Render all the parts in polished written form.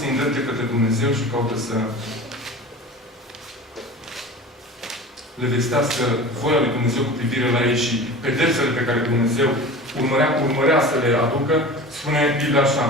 se îndrepte către Dumnezeu și caută să le vestească voia lui Dumnezeu cu privire la ei și pedepsele pe care Dumnezeu urmărea să le aducă, spune Biblia așa.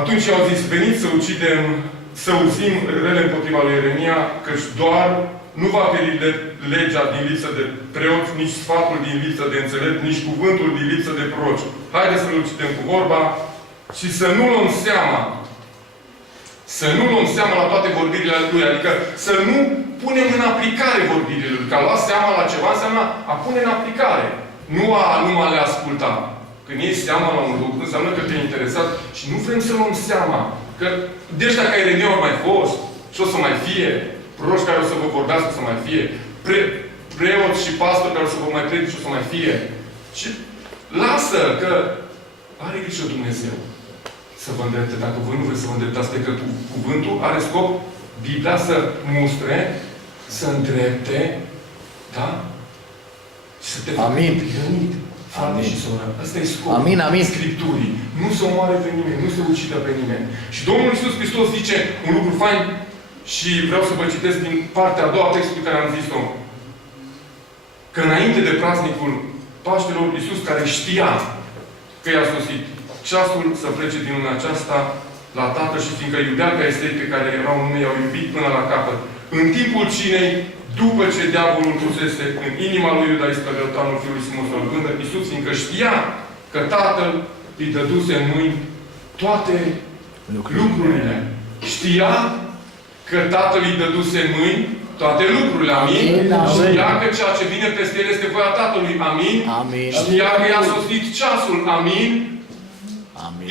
Atunci au zis, veniți să ucidem, să uzim rele împotriva lui Ieremia, căci doar nu va feri legea din lipsă de preoți, nici sfatul din lipsă de înțelept, nici cuvântul din lipsă de proroci. Haideți să-l ucidem cu vorba și să nu luăm seama. Să nu luăm seama la toate vorbirile lui. Adică să nu punem în aplicare vorbirile lui. Că a luat seama la ceva înseamnă a pune în aplicare. Nu a numai le asculta. Când iei seama la un lucru, înseamnă că te-ai interesat și nu vrem să luăm seama. Că de ăștia ca Ieremia au mai fost și o să mai fie. Proroși care o să vă vorbească o să mai fie. Preoți și pastori care o să vă mai predice o să mai fie. Și lasă că are grijă Dumnezeu să vă îndrepte. Dacă voi nu vreți să vă îndreptați decât cuvântul, are scop Biblia să mustre, să îndrepte, da? Și să te facă prihănit. Frate și soră. Asta e scopul Scripturii. Nu se omoare pe nimeni, nu se ucidă pe nimeni. Și Domnul Iisus Hristos zice un lucru fain și vreau să vă citesc din partea a doua textului care am zis-o. Că înainte de praznicul Paștelor, Iisus care știa că i-a sosit ceasul să plece din lumea aceasta la Tatăl și fiindcă iubea ca estrei pe care erau în lume, i-au iubit până la capăt. În timpul cinei, după ce diavolul pusese în inima lui Iuda Iscariotanul, fiul lui Simon Sălgândă, Iisus, fiindcă știa că Tatăl îi dăduse în mâini toate lucrurile. Știa că Tatăl îi dăduse în mâini toate lucrurile. Amin? Știa că ceea ce vine peste el este voia Tatălui. Amin? Știa că i-a sosit ceasul. Amin?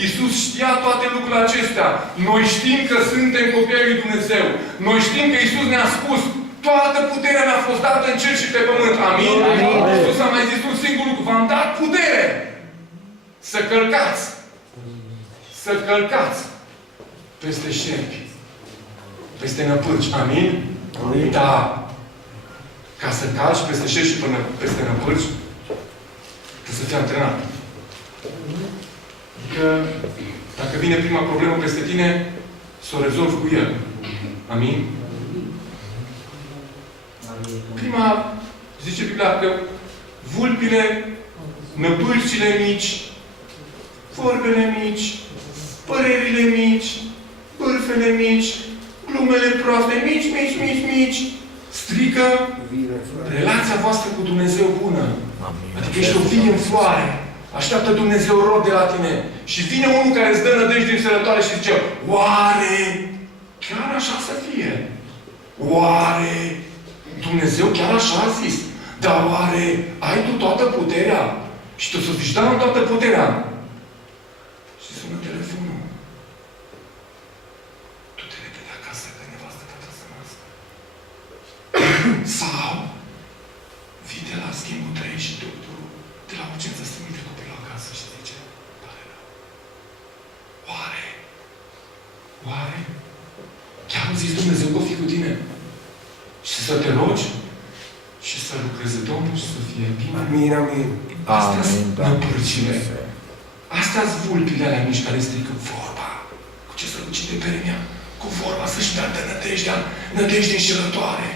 Iisus știa toate lucrurile acestea. Noi știm că suntem copii ai lui Dumnezeu. Noi știm că Iisus ne-a spus toată puterea mi-a fost dată în cer și pe pământ. Amin? Iisus a mai zis un singur lucru. V-am dat putere să călcați. Să călcați peste șerpi. Peste năpârci. Amin? Da. Ca să calci peste șerpi și peste năpârci, trebuie să fii antrenat. Adică, dacă vine prima problemă peste tine, să o rezolvi cu el. Amin? Prima, zice Biblia, că vulpile, năpârcile mici, vorbele mici, părerile mici, bârfele mici, glumele proaste, mici, strică relația voastră cu Dumnezeu bună. Adică ești o vie în floare. Așteaptă Dumnezeu rod de la tine. Și vine unul care îți dă nădejde înșelătoare și zice, oare chiar așa să fie? Oare Dumnezeu chiar așa a zis? Dar oare ai tu toată puterea? Și tu să zici, da, am toată puterea. Și sună telefonul. Tu te repede acasă, că nevastă ta să nască. Sau vii de la schimbul 3 și doctorul de la urgență să trimite copilul acasă și zice, pare rău. Oare? Chiar a zis Dumnezeu că o fi cu tine? Și să te rogi și să lucreze Domnul și să fie bine. Amin. Astea-s năpârcile. Astea-s vulpile alea mici care strică vorba. Cu ce să lucide pe Ieremia? Cu vorba să-și dea nădejde înșelătoare.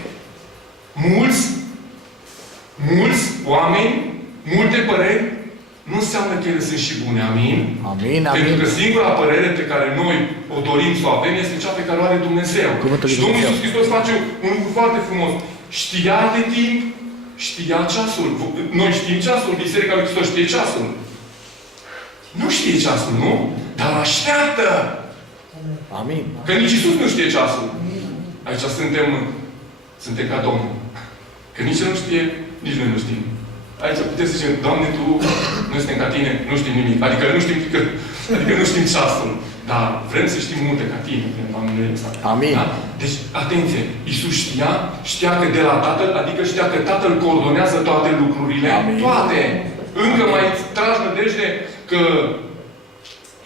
Mulți oameni, multe păreri, nu înseamnă că ele sunt și bune. Amin? Pentru că singura părere pe care noi o dorim să o avem este cea pe care o are Dumnezeu. Și Domnul Iisus Hristos face un lucru foarte frumos. Știa de timp, știa ceasul. Noi știm ceasul, Biserica lui Hristos știe ceasul. Nu știe ceasul, nu? Dar așteaptă. Amin. Că nici Iisus nu știe ceasul. Aici suntem ca Domnul. Că nici El nu știe, nici noi nu știm. Aici puteți să zicem, Doamne, Tu, noi suntem ca Tine, nu știm nimic. Adică nu știm ceasul. Dar vrem să știm multe ca Tine. Amin. Da? Deci, atenție, Iisus știa că de la Tatăl, adică știa că Tatăl coordonează toate lucrurile. Amin. Toate. Încă mai tragi nădejde că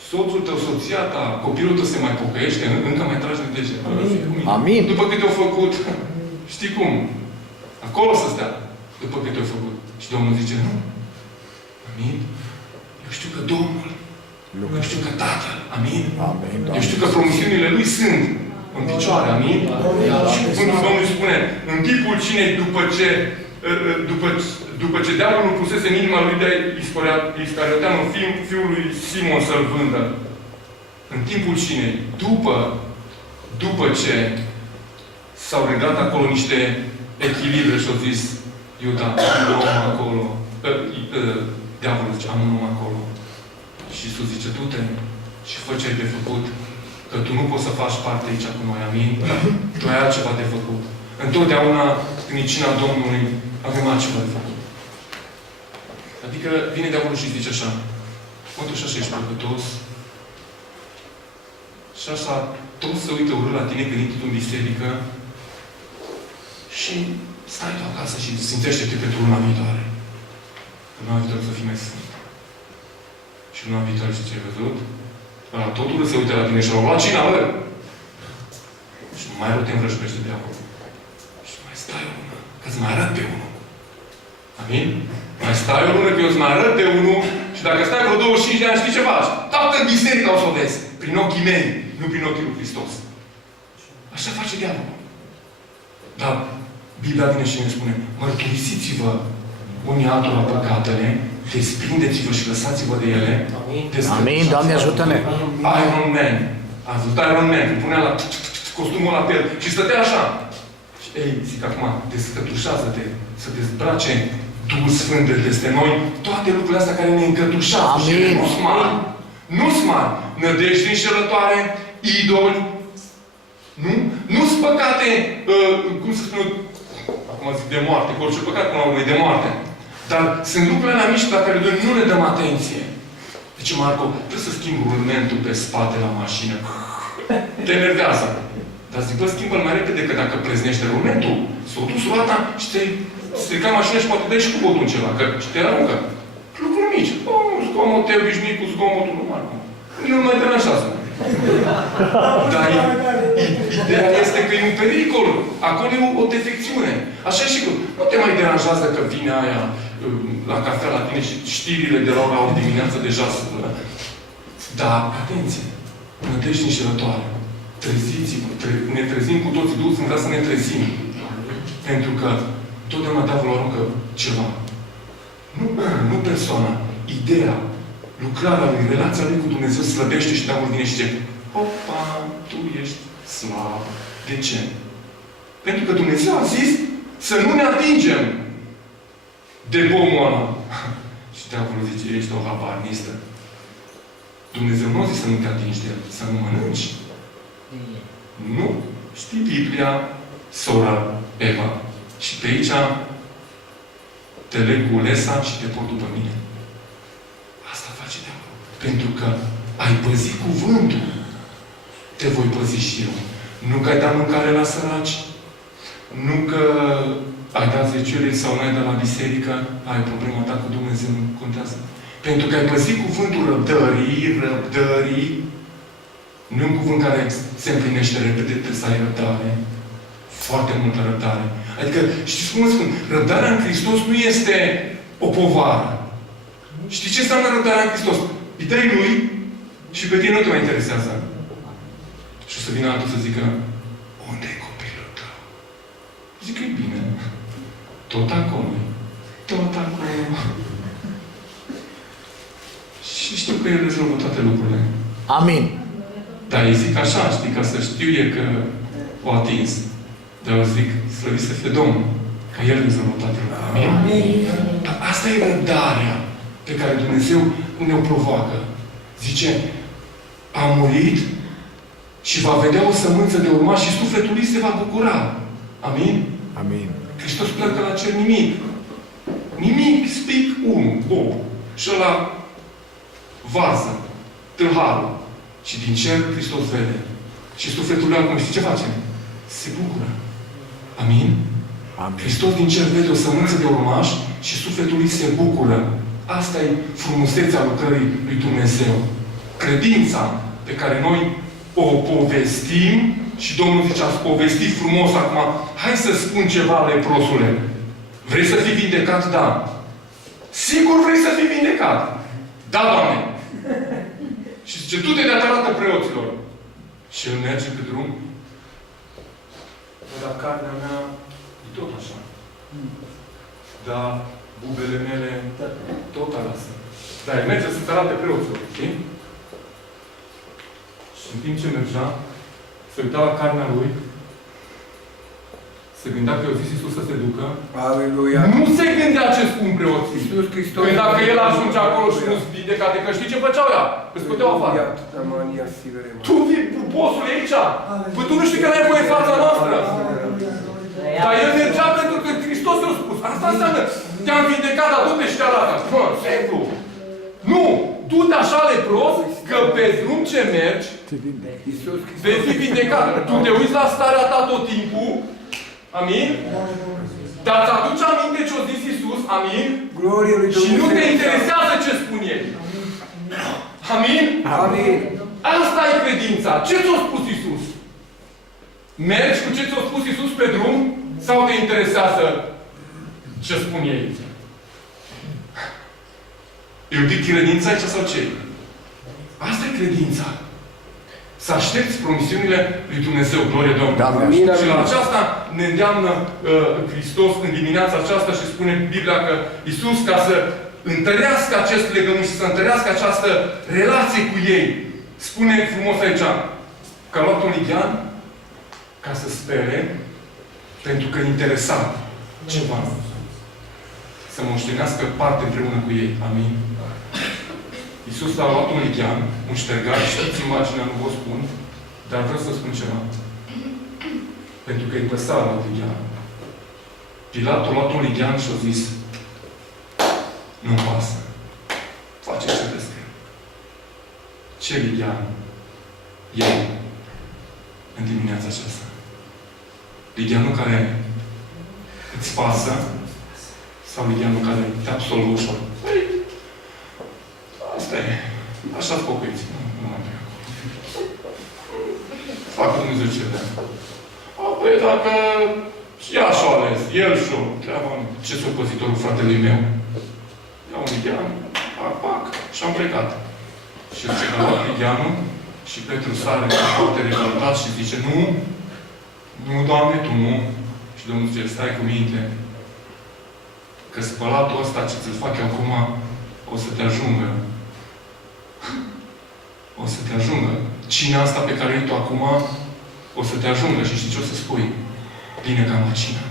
soțul tău, soția ta, copilul tău se mai pocăiește, încă mai tragi nădejde. Amin. După cât te-au făcut, știi cum? Acolo să stea. După cât te-au făcut. Și Domnul zice, nu. Amin. Eu știu că Domnul Eu știu că Tatăl, amin? Amin, Eu Doamne. știu că promisiunile Lui sunt în picioare, amin? Și cuvântul Domnului spune, în timpul cinei, după ce diavolul pusese în inima lui de Iscarioteanul, fiul lui Simon să-l vândă, în timpul cinei, după ce s-au reglat acolo niște echilibre și au zis, Iuda, am un om acolo, diavolul zice, am un om acolo. Și Iisus zice, du-te și fă ce ai de făcut, că tu nu poți să faci parte aici cu noi, amin? Tu ai altceva de făcut. Întotdeauna, în cina Domnului, avem altceva de făcut. Adică vine diavolul și zice așa, mă, tu și așa ești păcătos, și așa, toți se uită urât la tine când intri în biserică și stai tu acasă și simțește-te pentru luna viitoare. Luna viitoare să fii mai sfânt. Și luna viitoare și ce ai văzut? Ăla totul se uită la tine și l-au luat cina, bă! Și mai rău te învrăjbește de acolo. Și mai stai o lună, că-ți mai arăt pe unul. Amin? Mai stai o lună, că eu îți mai arăt pe unul și dacă stai vreo 25 de ani, știi ce faci? Toată biserica o să o vezi. Prin ochii mei, nu prin ochii lui Hristos. Așa face diavolul. Dar Biblia vine și ne spune, mărturisiți-vă unii altora păcatele, desprindeți-vă și lăsați-vă de ele. Amin, Doamne ajută-ne! Iron Man. Ați văzut Iron Man, când punea la costumul la pe el și stătea așa. Și ei, zic acum, descătușează-te, să dezbrace Duhul Sfânt de peste noi, toate lucrurile astea care ne încătușează. Amin. Și ele nu-s mari. Nu-s mari. Nădejde înșelătoare, idoli, nu? Nu-s păcate, cum să spun, acum zic de moarte, cu orice păcat până la urmă e de moarte. Dar sunt lucrurile la mici la care noi nu le dăm atenție. Deci, Marco, trebuie să schimb rulmentul pe spate la mașină. Te enervează. Dar zic, bă, schimbă-l mai repede, că dacă preznește rulmentul, s-a dus roata și te strica mașina și poate dai și cu botul în ceva, că și te aruncă. Lucruri mici. Zgomot, te obișnui cu zgomotul, nu, Marco. Nu mai deranjează. Dar ideea este că e un pericol. Acolo e o defecțiune. Așa și cu... Nu te mai deranjează că vine aia la cafea la tine și știrile de la ora 8 dimineață deja sunt. Dar, atenție! Nădejde înșelătoare. Treziți-vă. Ne trezim cu toți dus, vrea să ne trezim. Pentru că totdeauna diavolul aruncă ceva. Nu persoana. Ideea. Lucrarea lui, relația lui cu Dumnezeu slăbește și diavolul vine și zice, opa, tu ești slab. De ce? Pentru că Dumnezeu a zis să nu ne atingem de pomul ăla. Și diavolul zice, ești o habarnistă. Dumnezeu nu a zis să nu te atingi de el, să nu mănânci. Nu. Știi Biblia, sora Eva. Și pe aici te leg cu lesa și te port după mine. Asta face diavolul. Pentru că ai păzit cuvântul, te voi păzi și eu. Nu că ai dat mâncare la săraci, nu că ai dat zeciuieli sau nu ai dat la biserică, ai problema ta cu Dumnezeu, nu contează. Pentru că ai păzit cuvântul răbdării, nu e un cuvânt care se împlinește repede, trebuie să ai răbdare. Foarte multă răbdare. Adică, știți cum spun? Răbdarea în Hristos nu este o povară. Știi ce înseamnă răbdarea în Hristos? Îi dai lui și pe tine nu te mai interesează. Și o să vină altul să zică, unde e copilul tău? Zic că e bine. Tot acolo. Tot acolo. Și știu că el rezolvă toate lucrurile. Amin. Dar îi zic așa, știi, ca să știu e că o atins. Dar eu zic, slăvit să fie Domnul. Că El rezolvă toate lucrurile. Amin? Dar asta e răbdarea pe care Dumnezeu ne-o provoacă. Zice, a murit și va vedea o sămânță de urma și sufletul lui se va bucura. Amin? Amin. Hristos pleacă la cer nimic. Nimic, spic, unul, Bob. Și ăla varză, tâlharul. Și din cer Hristos vede. Și sufletul lui acum, știi ce face? Se bucură. Amin? Amin. Hristos din cer vede o sămânță de urmaș și sufletul lui se bucură. Asta e frumusețea lucrării lui Dumnezeu. Credința pe care noi o povestim și Domnul zice, ați povestit frumos acum. Hai să spun ceva, leprosule. Vrei să fii vindecat? Da. Sigur vrei să fii vindecat? Da, Doamne. și zice, du-te de te arată preoților. Și el merge pe drum. Dar carnea mea e tot așa. Dar bubele mele tot alasă. Dar el merge să te arate preoților, știi? Și în timp ce mergea, se uita la carnea lui, se gândea că i-a zis Iisus să se ducă. Aleluia. Nu se gândea ce spun preoții. Iisus Hristos. Păi dacă el ajunge acolo și nu-ți vindecate, că știi ce făceau ea? Îți scoteau afară. Tu vii, bossul aici? Păi tu nu știi că n-ai voie în fața noastră. Dar el mergea pentru că Hristos i-a spus. Asta înseamnă, te-am vindecat, dar du-te și te arată. Bă, simplu. Nu! Du-te așa lepros, că pe drum ce mergi, vei fi vindecat. Tu te uiți la starea ta tot timpul. Amin? Dar îți aduci aminte ce-a zis Iisus. Amin? Și nu te interesează ce spun ei. Amin? Amin. Asta e credința. Ce ți-a spus Iisus? Mergi cu ce ți-a spus Iisus pe drum sau te interesează ce spun ei? E un pic credința aici sau ce? Asta e credința. Să aștepți promisiunile lui Dumnezeu. Glorie Domnului. Și la aceasta ne îndeamnă Hristos în dimineața aceasta și spune Biblia că Iisus, ca să întărească acest legământ și să întărească această relație cu ei, spune frumos aici că a luat un lighean ca să spere pentru că interesa ceva. Să moștenească parte împreună cu ei. Amin. Iisus a luat un lighean, un ștergar, știți imaginea, nu vă spun, dar vreau să spun ceva. Pentru că îi păsa la lighean. Pilat a luat un lighean și a zis, nu-mi pasă. Face ce vreți. Ce lighean e în dimineața aceasta? Ligheanul care îți pasă sau ligheanul care te absolvă ușor? Păi, asta e. Așa-ți pocăiți. Nu mai trec acolo. Fac Dumnezeu ce vrea. Păi dacă ea și-o ales, el și-o, treaba mea. Ce s-o păzitorul fratelui meu? Ia un lighean, pac, și am plecat. Și zice că a luat ligheanul și Petru sare foarte revoltat și zice, nu, Doamne, Tu nu. Și Domnul zice, stai cu minte, că spălatul ăsta ce ți-l fac eu acum o să te ajungă. O să te ajungă. Cina asta pe care ai tu acum o să te ajungă. Și știi ce o să spui? Bine că am la cină.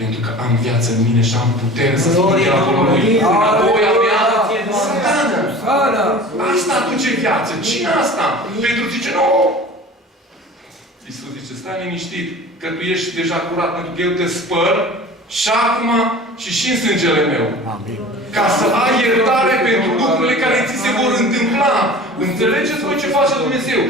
Pentru că am viață în mine și am putere să spun de acolo lui. Înapoi a mea, Satană! Asta aduce viață. Cine asta? Petru zice, nu! Iisus zice, stai liniștit, că tu ești deja curat, pentru că eu te spăl și acum și în sângele meu. Amin. Ca să ai iertare pentru lucrurile care ți se vor întâmpla. Înțelegeți voi ce face Dumnezeu?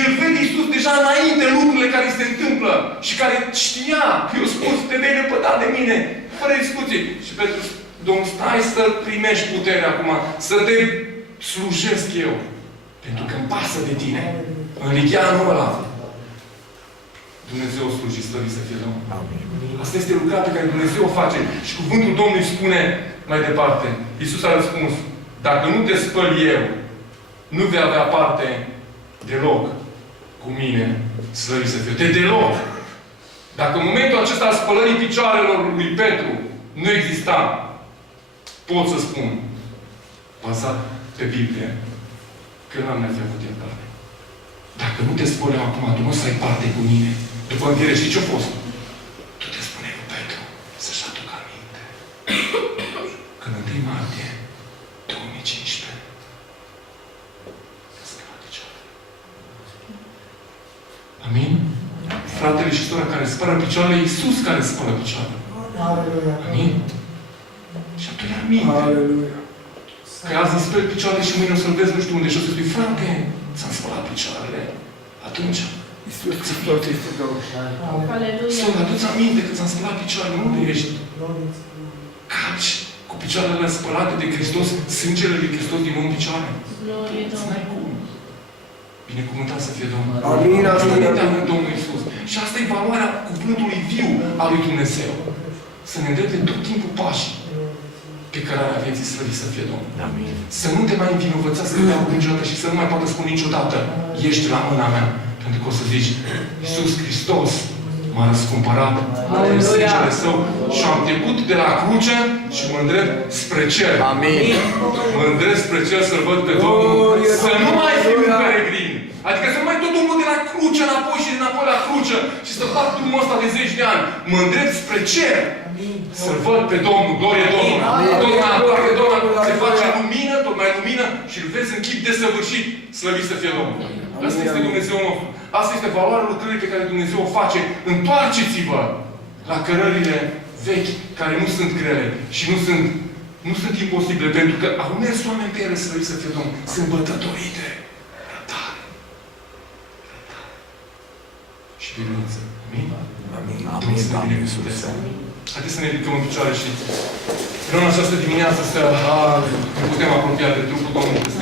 El vede Iisus deja înainte lucrurile care se întâmplă și care știa că eu spus, te vei lepăda de mine, fără discuții. Și pentru Domnul, stai să primești puterea acum, să te slujesc eu. Pentru că îmi pasă de tine. În ligheanul ăla. Dumnezeu o sluji, slăvit să fie Domnul. Amin. Asta este lucrarea pe care Dumnezeu o face. Și cuvântul Domnului spune mai departe. Iisus a răspuns, dacă nu te spăl eu, nu vei avea parte deloc cu mine, slăvit să fie. Deloc! Dacă în momentul acesta al spălării picioarelor lui Petru nu exista, pot să spun, bazat pe Biblie, că n-am mai fi avut el parte. Dacă nu te spăl eu acum, tu nu o să ai parte cu mine. După înviere, știi ce-a fost? Tu te spune lui Petru să-și aducă aminte. Că în 1 martie 2015 scăla picioare. Amin? Fratele și sora care spălă picioarele, Iisus care spălă picioarele. Amin? Și atunci aminte. Că azi îmi speli picioarele și mâine o să-l vezi nu știu unde și o să spui, frate, ți-am spălat picioarele. Atunci, Iisus Hristos este Domnul. Sora, adu-ți aminte că ți-am spălat picioarele. Unde ești? Caci cu picioarele spălate de Hristos, sângele lui Hristos din nou în picioare. N-ai cum. Binecuvântat să fie Domnul. Amin, Asta ne amin. îndeamnă Domnul Iisus. Și asta e valoarea cuvântului viu al lui Dumnezeu. Să ne îndrepte tot timpul pașii. pe cărarea vieții, slăvit să fie Domnul. Amin. Să nu te mai învinovățească să beau niciodată și să nu mai poată spune niciodată, ești la mâna mea. Pentru că o să zici, Iisus Hristos m-a răscumpărat în sângele Său și am trecut de la cruce și mă îndrept spre cer. Amin. Mă îndrept spre cer să-L văd pe Domnul, să nu mai fiu un peregrin. Adică să nu mai tot drumul de la cruce înapoi și înapoi la cruce și să fac drumul ăsta de 10 de ani. Mă îndrept spre cer. Să-L văd pe Domnul, glorie Domnului. Tot mai aparte Domnul, se face lumină, tot mai lumină și îl vezi în chip desăvârșit. Slăvit să fie Domnul. Asta este Dumnezeu nostru. Asta este valoarea lucrării pe care Dumnezeu o face. Întoarceți-vă la cărările vechi, care nu sunt grele și nu sunt imposibile, pentru că au mers oameni pe ele, slăvit să fie Domnul. Sunt bătătorite. Răbdare. Și biruință. Amin? Amin. Amin, Doamne Iisuse. Haideți să ne ridicăm în picioare și vreau în această dimineață să ne putem apropia de trupul Domnului.